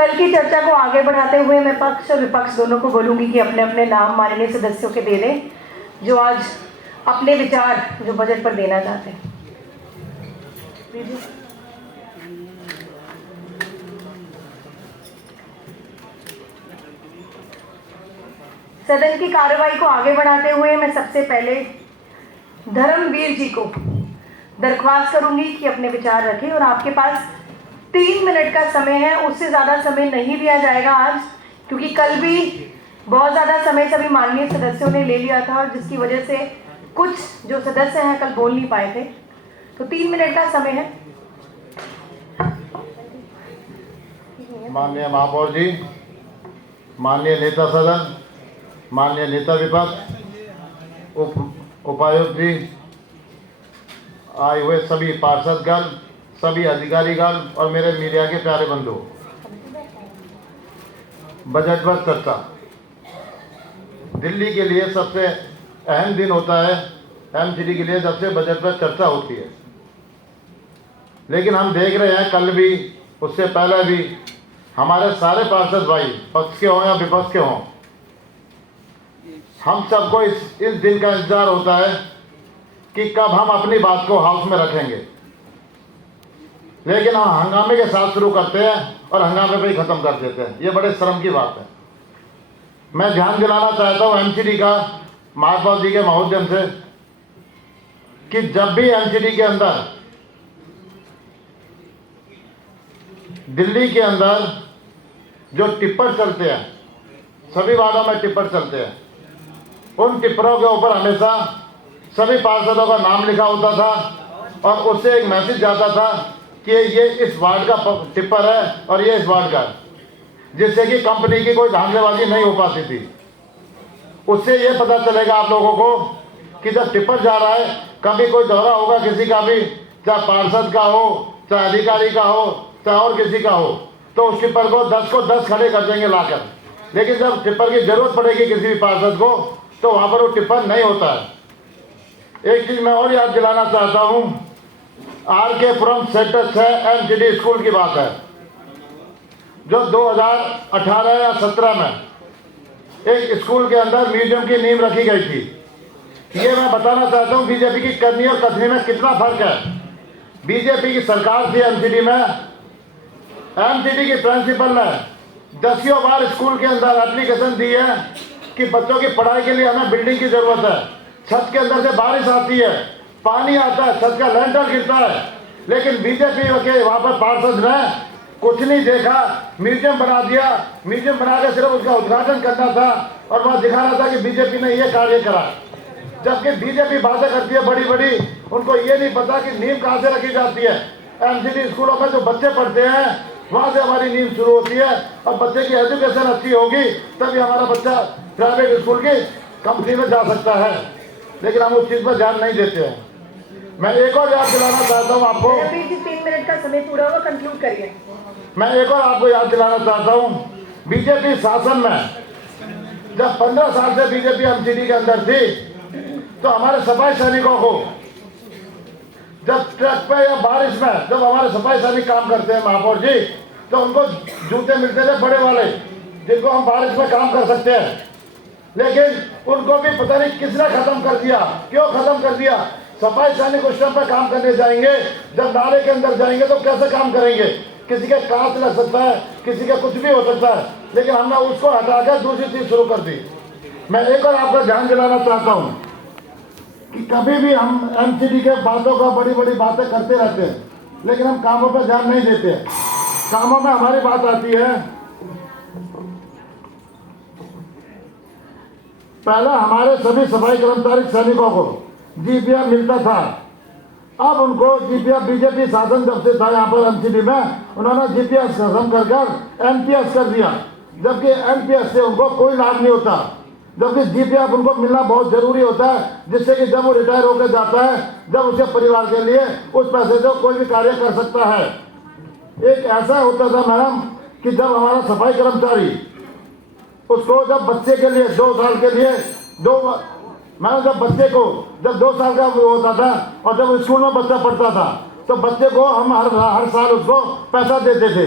कल की चर्चा को आगे बढ़ाते हुए मैं पक्ष और विपक्ष दोनों को बोलूँगी कि अपने अपने नाम माननीय सदस्यों के दे दें जो आज अपने विचार जो बजट पर देना चाहते हैं। सदन की कार्रवाई को आगे बढ़ाते हुए मैं सबसे पहले धर्मवीर जी को दरख्वास्त करूंगी कि अपने विचार रखें और आपके पास 3 मिनट का समय है, उससे ज़्यादा समय नहीं दिया जाएगा आज, क्योंकि कल भी बहुत ज़्यादा समय सभी माननीय सदस्यों ने ले लिया था और जिसकी वजह से कुछ जो सदस्य हैं कल बोल नहीं पाए थे। तो 3 मिनट का समय है। माननीय महापौर जी, माननीय नेता सदन, माननीय नेता विपक्ष, उपायुक्त जी, आए हुए सभी पार्षदगण, सभी अधिकारीगण और मेरे मीडिया के प्यारे बंधु, बजट पर चर्चा दिल्ली के लिए सबसे अहम दिन होता है, एमसीडी के लिए जब से बजट पर चर्चा होती है। लेकिन हम देख रहे हैं कल भी, उससे पहले भी, हमारे सारे पार्षद भाई पक्ष के हों या विपक्ष के हों, हम सबको इस दिन का इंतजार होता है कि कब हम अपनी बात को हाउस में रखेंगे। लेकिन हम हंगामे के साथ शुरू करते हैं और हंगामे पे ही ख़त्म कर देते हैं। ये बड़े शर्म की बात है। मैं ध्यान दिलाना चाहता हूँ एमसीडी का महापौर जी के माध्यम से कि जब भी एमसीडी के अंदर, दिल्ली के अंदर जो टिप्पर चलते हैं, सभी वार्डों में टिप्पर चलते हैं, उन टिप्परों के ऊपर हमेशा सभी पार्षदों का नाम लिखा होता था और उससे एक मैसेज जाता था कि ये इस वार्ड का टिप्पर है और ये इस वार्ड का, जिससे कि कंपनी की कोई धांधलेबाजी नहीं हो पाती थी। उससे ये पता चलेगा आप लोगों को कि जब टिप्पर जा रहा है, कभी कोई दौरा होगा किसी का भी, चाहे पार्षद का हो, चाहे अधिकारी का हो, चाहे और किसी का हो, तो उस टिप्पर को 10 को 10 खड़े कर देंगे लाकर। लेकिन जब टिप्पर की जरूरत पड़ेगी किसी भी पार्षद को, तो वहाँ पर वो टिप्पर नहीं होता है। एक चीज़ मैं और याद दिलाना चाहता हूँ, RK पुरम सेक्टर 6 एमसीडी स्कूल की बात है, जो 2018 या 17 में एक स्कूल के अंदर म्यूजियम की नींव रखी गई थी। ये मैं बताना चाहता हूँ बीजेपी की करनी और कथनी में कितना फर्क है। बीजेपी की सरकार थी एमसीडी में, एमसीडी की प्रिंसिपल ने 10 बार स्कूल के अंदर एप्लीकेशन दी है कि बच्चों की पढ़ाई के लिए हमें बिल्डिंग की जरूरत है। छत के अंदर से बारिश आती है, पानी आता है, छत का लेंटर गिरता है, लेकिन बीजेपी के वहाँ पर पार्षद ने कुछ नहीं देखा, म्यूजियम बना दिया। म्यूजियम बना के सिर्फ उसका उद्घाटन करना था और वहाँ दिखाना था कि बीजेपी ने ये कार्य करा। जबकि बीजेपी बातें करती है बड़ी बड़ी, उनको ये नहीं पता कि नींव कहाँ से रखी जाती है। एमसीडी स्कूलों में जो बच्चे पढ़ते हैं, वहाँ से हमारी नींव शुरू होती है और बच्चे की एजुकेशन अच्छी होगी तभी हमारा बच्चा प्राइवेट स्कूल की कंपनी में जा सकता है। लेकिन हम उस चीज़ पर ध्यान नहीं देते हैं। मैं एक और याद दिलाना चाहता हूँ आपको, 3 मिनट का समय पूरा हुआ, कंक्लूड करिए। मैं एक और आपको याद दिलाना चाहता हूँ, बीजेपी शासन में जब 15 साल से बीजेपी एमसीडी के अंदर थी, तो हमारे सफाई सैनिकों को जब ट्रक पे या बारिश में जब हमारे सफाई सैनिक काम करते हैं महापौर जी, तो उनको जूते मिलते थे बड़े वाले, जिनको हम बारिश में काम कर सकते हैं। लेकिन उनको भी पता नहीं किसने खत्म कर दिया, क्यों खत्म कर दिया। सफाई सैनिक उस टाइम पर काम करने जाएंगे, जब नाले के अंदर जाएंगे तो कैसे काम करेंगे। किसी के कांच लग सकता है, किसी का कुछ भी हो सकता है, लेकिन हमने उसको हटाकर दूसरी चीज शुरू कर दी। मैं एक और आपका ध्यान दिलाना चाहता हूँ कि कभी भी हम एमसीडी के बातों का बड़ी बड़ी बातें करते रहते हैं, लेकिन हम कामों पर ध्यान नहीं देते हैं। कामों में हमारी बात आती है, पहले हमारे सभी सफाई कर्मचारी सैनिकों को जीपीएफ मिलता था, अब उनको जीपीएफ बीजेपी शासन जब से था यहाँ पर एमसीडी में, उन्होंने जीपीएफ खत्म कर एनपीएस कर दिया, जबकि एनपीएस से उनको कोई लाभ नहीं होता, जबकि जीपीएफ उनको मिलना बहुत जरूरी होता है, जिससे कि जब वो रिटायर होकर जाता है, जब उसके परिवार के लिए उस पैसे से कोई भी कार्य कर सकता है। एक ऐसा होता था मैडम कि जब हमारा सफाई कर्मचारी उसको जब बच्चे के लिए 2 साल के लिए मैंने जब बच्चे को जब 2 साल का होता था और जब स्कूल में बच्चा पढ़ता था, तो बच्चे को हम हर साल उसको पैसा देते थे।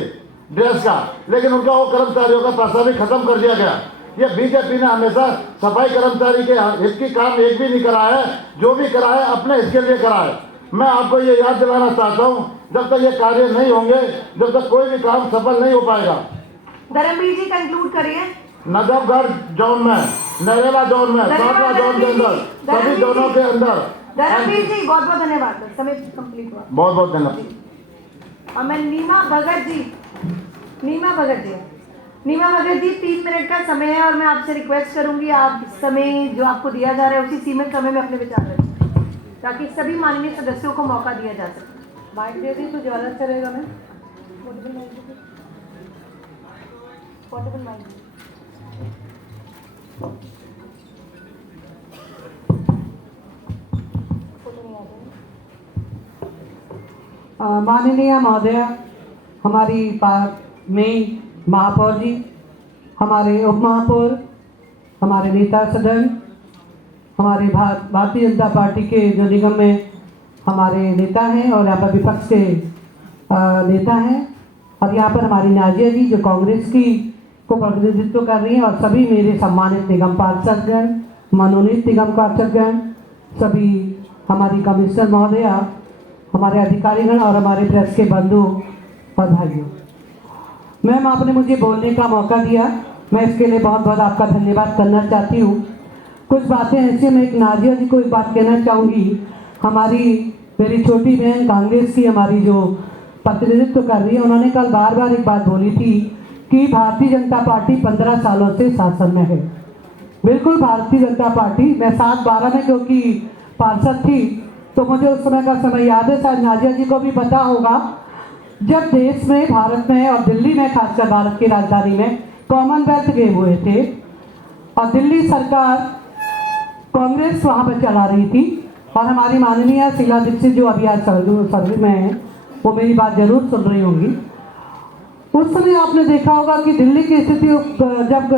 ड्रेस का, लेकिन उनका वो कर्मचारियों का पैसा भी खत्म कर दिया गया। ये बीजेपी ने हमेशा सफाई कर्मचारी के हित की काम एक भी नहीं करा है, जो भी करा है अपने हित के लिए करा है। मैं आपको ये याद दिलाना चाहता हूँ, जब तक ये कार्य नहीं होंगे, जब तक कोई भी काम सफल नहीं हो पाएगा। धर्मवीर जी कंक्लूड करिए। नजफगढ़ जोन में, नरेला जोन में, सातवा जोन के अंदर, सभी जोनों के अंदर। धर्मवीर जी बहुत बहुत धन्यवाद, समय कंप्लीट हुआ। बहुत बहुत धन्यवाद। और मैं नीमा भगत जी 3 मिनट का समय है, और मैं आपसे रिक्वेस्ट करूंगी आप समय जो आपको दिया जा रहा है उसी सीमित समय में अपने विचार रखें, ताकि सभी माननीय सदस्यों को मौका दिया जा सके। माइक दे दी तो ज़्यादा अच्छा रहेगा। मैं पोर्टेबल माइक माननीय महोदय, हमारी मेन महापौर जी, हमारे उप महापौर, हमारे नेता सदन, हमारे भारतीय जनता पार्टी के जो निगम में हमारे नेता हैं और यहाँ पर विपक्ष के नेता हैं, और यहाँ पर हमारी नाजिया जी जो कांग्रेस की को प्रतिनिधित्व कर रही हैं, और सभी मेरे सम्मानित निगम पार्षदगण, मनोनीत निगम पार्षदगण, सभी हमारी कमिश्नर महोदया, हमारे अधिकारीगण और हमारे प्रेस के बंधु और भाइयों, मैम आपने मुझे बोलने का मौका दिया, मैं इसके लिए बहुत बहुत आपका धन्यवाद करना चाहती हूँ। कुछ बातें ऐसी, मैं एक नाजिया जी को एक बात कहना चाहूँगी। मेरी छोटी बहन कांग्रेस की हमारी जो प्रतिनिधित्व कर रही है, उन्होंने कल बार बार एक बात बोली थी कि भारतीय जनता पार्टी 15 सालों से शासन में है। बिल्कुल भारतीय जनता पार्टी, मैं 7-12 में क्योंकि पार्षद थी तो मुझे उस समय का समय याद है, शायद नाजिया जी को भी पता होगा, जब देश में, भारत में और दिल्ली में, खासकर भारत की राजधानी में कॉमनवेल्थ गेम हुए थे और दिल्ली सरकार कांग्रेस वहाँ पर चला रही थी, और हमारी माननीय शीला दीक्षित जो अभी आज सर्विस में है वो मेरी बात जरूर सुन रही होंगी। उस समय आपने देखा होगा कि दिल्ली की स्थिति, जब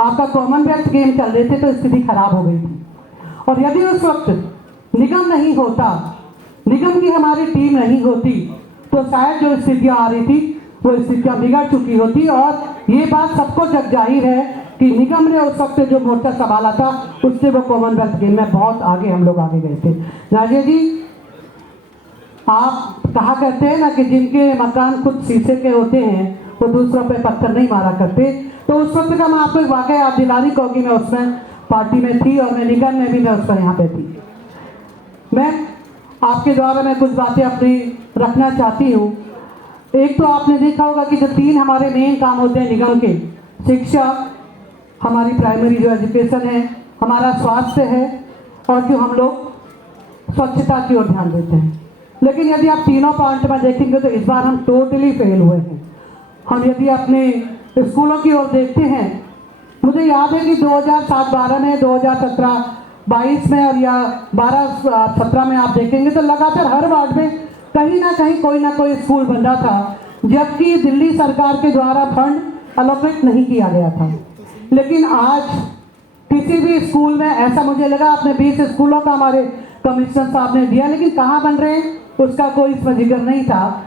आपका कॉमनवेल्थ गेम चल रहे थे तो स्थिति खराब हो गई थी, और यदि उस वक्त निगम नहीं होता, निगम की हमारी टीम नहीं होती, तो शायद जो स्थितियाँ आ रही थी वो स्थितियाँ बिगड़ चुकी होती। और ये बात सबको जग जाहिर है कि निगम ने उस वक्त जो मोर्चा संभाला था उससे वो कॉमनवेल्थ गेम में बहुत आगे हम लोग आगे गए थे। नाजिया जी, आप कहा करते हैं ना कि जिनके मकान खुद शीशे के होते हैं वो दूसरों पे पत्थर नहीं मारा करते, तो उस वक्त का मैं आपको एक वाकई याद दिला रही क्योंकि मैं उसमें पार्टी में थी और मैं निगम में भी मैं उस पर यहाँ पे थी। मैं आपके द्वारा मैं कुछ बातें अपनी रखना चाहती हूँ। एक तो आपने देखा होगा कि जो 3 हमारे मेन काम होते हैं निगम के, शिक्षा, हमारी प्राइमरी जो एजुकेशन है, हमारा स्वास्थ्य है, और जो हम लोग स्वच्छता की ओर ध्यान देते हैं। लेकिन यदि आप तीनों पॉइंट में देखेंगे तो इस बार हम टोटली फेल हुए हैं। हम यदि अपने स्कूलों की ओर देखते हैं, मुझे याद है कि 2007-12 में, 2017-22 में और या 12-17 में आप देखेंगे तो लगातार हर वार्ड में कहीं ना कहीं कोई ना कोई स्कूल बन रहा था, जबकि दिल्ली सरकार के द्वारा फंड अलोकेट नहीं किया गया था। लेकिन आज किसी भी स्कूल में ऐसा मुझे लगा, आपने 20 स्कूलों का हमारे कमिश्नर साहब ने दिया, लेकिन कहाँ बन रहे हैं उसका कोई इसमें जिक्र नहीं था।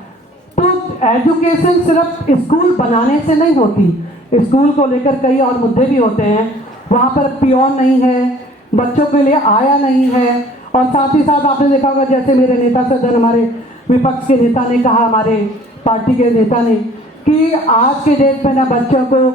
तो एजुकेशन सिर्फ स्कूल बनाने से नहीं होती, स्कूल को लेकर कई और मुद्दे भी होते हैं। वहाँ पर पियोन नहीं है, बच्चों के लिए आया नहीं है, और साथ ही साथ आपने देखा होगा जैसे मेरे नेता सदन, हमारे विपक्ष के नेता ने कहा, हमारे पार्टी के नेता ने, कि आज के डेट में ना बच्चों को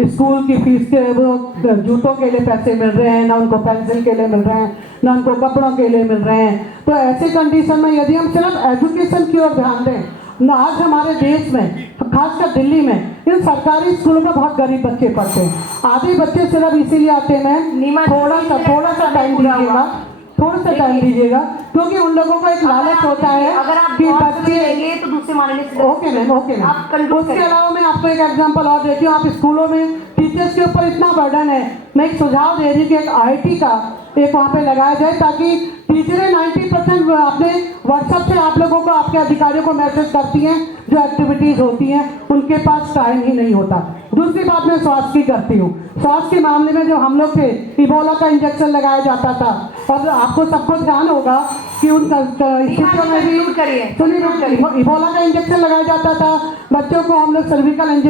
स्कूल की फीस के वो जूतों के लिए पैसे मिल रहे हैं, ना उनको पेंसिल के लिए मिल रहे हैं, ना उनको कपड़ों के लिए मिल रहे हैं। तो ऐसे कंडीशन में यदि हम सिर्फ एजुकेशन की ओर ध्यान दें ना, आज हमारे देश में खासकर दिल्ली में इन सरकारी स्कूलों में बहुत गरीब बच्चे पढ़ते हैं। आधे बच्चे सिर्फ इसीलिए आते हैं, थोड़ा सा टाइम दीजिएगा, थोड़ा सा टाइम दीजिएगा, क्योंकि उन लोगों का एक लालच होता है कि बच्चे तो दूसरे माननीय ओके मैम। उसके अलावा मैं आपको एक एग्जांपल और देती हूँ। आप स्कूलों में टीचर्स के ऊपर इतना बर्डन है, मैं एक सुझाव दे रही कि एक IIT का एक वहाँ पे लगाया जाए, ताकि टीचरें 90% अपने व्हाट्सएप से आप लोगों को, आपके अधिकारियों को मैसेज करती हैं, जो एक्टिविटीज़ होती हैं उनके पास टाइम ही नहीं होता। दूसरी बात मैं स्वास्थ्य की करती हूँ। स्वास्थ्य के मामले में जो हम लोग थे, इबोला का इंजेक्शन लगाया जाता था, और आपको सबको ध्यान होगा कि उन स्थितियों में भी नोट करिए। सुनिए, इबोला का इंजेक्शन लगाया जाता था बच्चों को। हम लोग सर्विकल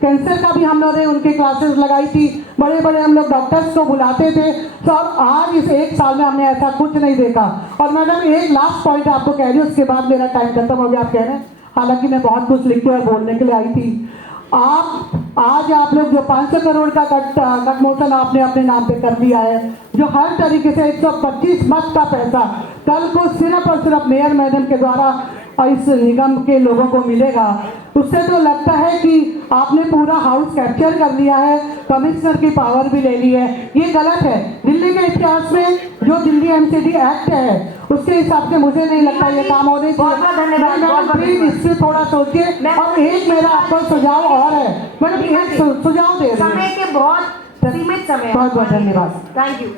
कैंसर का भी हम लोगों ने उनके क्लासेस लगाई थी। बड़े बड़े हम लोग डॉक्टर्स को बुलाते थे। तो आज इस 1 साल में हमने ऐसा कुछ नहीं देखा। और मैडम एक लास्ट पॉइंट आपको कह रही हूँ, उसके बाद मेरा टाइम खत्म हो गया। आप कह रहे हैं, हालांकि मैं बहुत कुछ लिख के और बोलने के लिए आई थी। आज आप लोग जो 500 करोड़ का कट मोशन आपने अपने नाम पे कर दिया है, जो हर तरीके से 125 मत का पैसा कल को सिर्फ और सिर्फ मेयर मैडम के द्वारा इस निगम के लोगों को मिलेगा, उससे तो लगता है कि आपने पूरा हाउस कैप्चर कर लिया है, कमिश्नर की पावर भी ले ली है। ये गलत है। दिल्ली के इतिहास में जो दिल्ली MCD एक्ट है उसके हिसाब से मुझे नहीं लगता ये काम होने चाहिए। बहुत धन्यवाद। प्लीज इससे थोड़ा सोचिए। और एक मेरा आपको सुझाव और है, मैडम एक सुझाव दे रही हूं। समय के बहुत सीमित समय है। बहुत बहुत धन्यवाद। Thank you.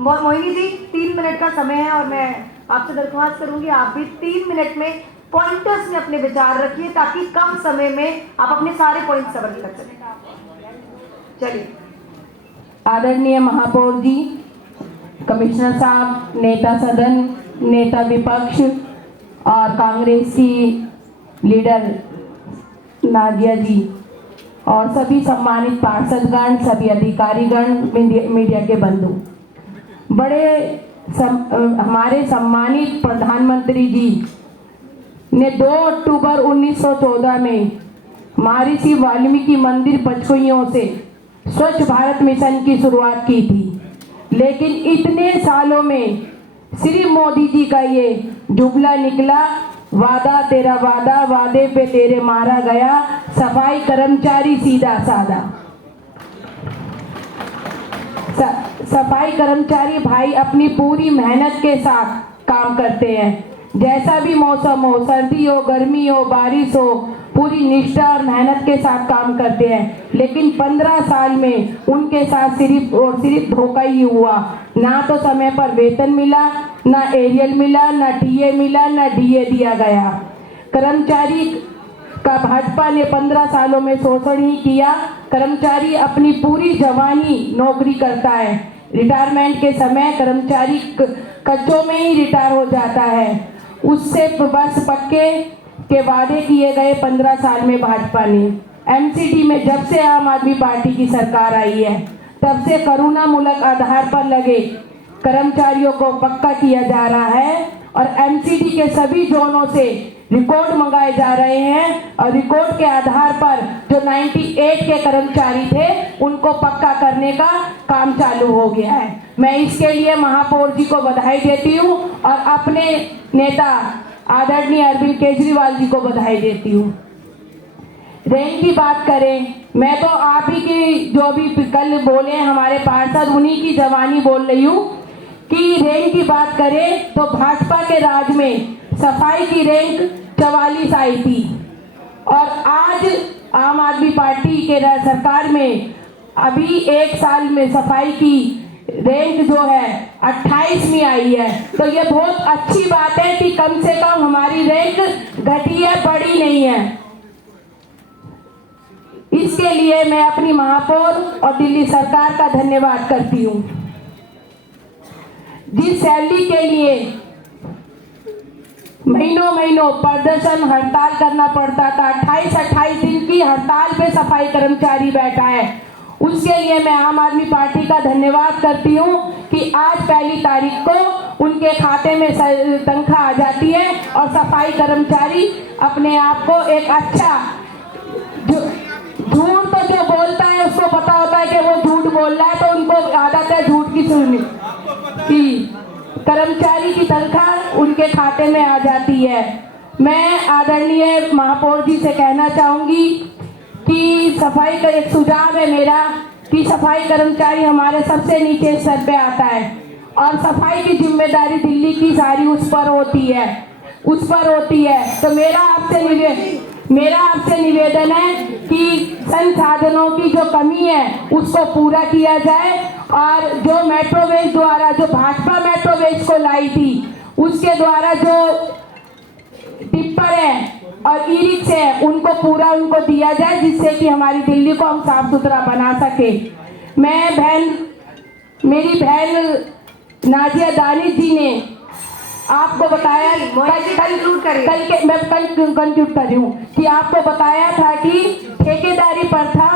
Mohini ji, 3 minute का समय है और मैं आपसे दरख्वास्त करूंगी आप भी 3 मिनट में पॉइंटर्स में अपने विचार रखिए, ताकि कम समय में आप अपने सारे पॉइंट कवर कर सकें। चलिए। आदरणीय महापौर जी, कमिश्नर साहब, नेता सदन, नेता विपक्ष और कांग्रेस की लीडर नाजिया जी और सभी सम्मानित पार्षदगण, सभी अधिकारीगण, मीडिया के बंधु, हमारे सम्मानित प्रधानमंत्री जी ने 2 अक्टूबर 1914 में महर्षि वाल्मीकि मंदिर पचकुइयों से स्वच्छ भारत मिशन की शुरुआत की थी। लेकिन इतने सालों में श्री मोदी जी का ये जुमला निकला, वादा तेरा वादा, वादे पे तेरे मारा गया, सफाई कर्मचारी सीधा साधा। सफाई कर्मचारी भाई अपनी पूरी मेहनत के साथ काम करते हैं। जैसा भी मौसम हो, सर्दी हो, गर्मी हो, बारिश हो, पूरी निष्ठा और मेहनत के साथ काम करते हैं। लेकिन 15 साल में उनके साथ सिर्फ और सिर्फ धोखा ही हुआ। ना तो समय पर वेतन मिला, ना एरियल मिला, ना टीए मिला, ना डीए दिया गया। कर्मचारी का भाजपा ने 15 सालों में शोषण ही किया। कर्मचारी अपनी पूरी जवानी नौकरी करता है, रिटायरमेंट के समय कर्मचारी कच्चों में ही रिटायर हो जाता है। उससे बस पक्के के वादे किए गए 15 साल में भाजपा ने। MCD में जब से आम आदमी पार्टी की सरकार आई है, तब से करुणामूलक आधार पर लगे कर्मचारियों को पक्का किया जा रहा है और MCD के सभी जोनों से रिकॉर्ड मंगाए जा रहे हैं और रिकॉर्ड के आधार पर जो 98 के कर्मचारी थे उनको पक्का करने का काम चालू हो गया है। मैं इसके लिए महापौर जी को बधाई देती हूँ और अपने नेता आदरणीय अरविंद केजरीवाल जी को बधाई देती हूँ। रैंक की बात करें, मैं तो आप ही की जो भी कल बोले हमारे पार्षद, उन्हीं की जवानी बोल रही हूँ कि रैंक की बात करें तो भाजपा के राज में सफाई की रैंक 44 आई थी और आज आम आदमी पार्टी के सरकार में अभी 1 साल में सफाई की रैंक जो है 28वीं आई है। तो ये बहुत अच्छी बात है कि कम से कम हमारी रैंक घटी है, बढ़ी नहीं है। इसके लिए मैं अपनी महापौर और दिल्ली सरकार का धन्यवाद करती हूँ। जिस सैलरी के लिए महीनों प्रदर्शन हड़ताल करना पड़ता था, 28 दिन की हड़ताल पे सफाई कर्मचारी बैठा है, उसके लिए मैं आम आदमी पार्टी का धन्यवाद करती हूँ कि आज 1 तारीख को उनके खाते में तनख्वाह आ जाती है और सफाई कर्मचारी अपने आप को एक अच्छा, झूठ तो जो बोलता है उसको पता होता है कि वो झूठ बोल रहा है, तो उनको आदत है झूठ की सुनने की। कर्मचारी की तनख्वाह उनके खाते में आ जाती है। मैं आदरणीय महापौर जी से कहना चाहूँगी कि सफाई का एक सुझाव है मेरा कि सफाई कर्मचारी हमारे सबसे नीचे स्तर पे आता है और सफाई की जिम्मेदारी दिल्ली की सारी उस पर होती है। तो मेरा आपसे निवेदन है कि संसाधनों की जो कमी है उसको पूरा किया जाए और जो मेट्रोवेज द्वारा, जो भाजपा मेट्रोवेज को लाई थी, उसके द्वारा जो टिप्पर है और ई-रिक्शा है उनको पूरा उनको दिया जाए, जिससे कि हमारी दिल्ली को हम साफ सुथरा बना सके। मेरी बहन नाजिया दानिश जी ने आपको बताया मोहित जी, conclude करिए। कल के मैं कंक्लूड कर रही हूँ कि आपको बताया था कि ठेकेदारी प्रथा,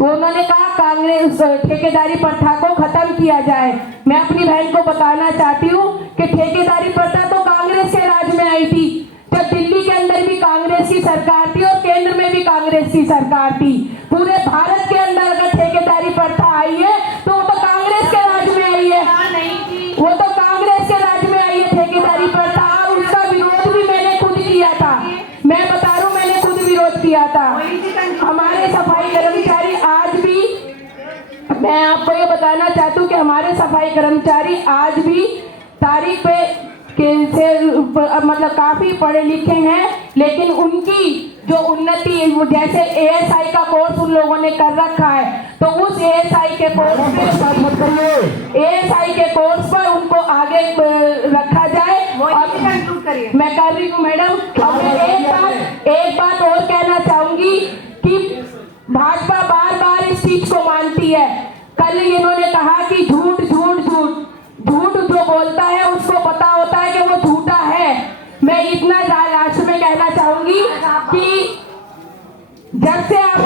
उन्होंने कहा कांग्रेस ठेकेदारी प्रथा को खत्म किया जाए। मैं अपनी बहन को बताना चाहती हूँ कि ठेकेदारी प्रथा तो कांग्रेस के राज में आई थी, जब दिल्ली के अंदर भी कांग्रेस की सरकार थी और केंद्र में भी कांग्रेस की सरकार थी। पूरे भारत के अंदर अगर ठेकेदारी प्रथा आई है तो वो तो कांग्रेस के राज में आई है, वो तो कांग्रेस के राज में आई है ठेकेदारी प्रथा, और उसका विरोध भी मैंने खुद किया था। मैं बता रहा हूँ, मैंने खुद विरोध किया था। हमारे सफाई कर्मचारी आज भी, मैं आपको ये बताना चाहती हूँ कि हमारे सफाई कर्मचारी आज भी तारीख पे से मतलब काफी पढ़े लिखे हैं, लेकिन उनकी जो उन्नति, जैसे एएसआई का कोर्स उन लोगों ने कर रखा है, तो उस एएसआई के कोर्स पर उनको आगे रखा जाए। और मैं कर रही हूँ मैडम, और मैं एक बात और कहना चाहूंगी कि भाजपा बार बार इस चीज को मानती है। कल इन्होंने कहा कि झूठ झूठ झूठ झूठ जो बोलता है उसको पता होता है कि वो झूठा है। मैं इतना लास्ट में कहना चाहूंगी कि जब से आप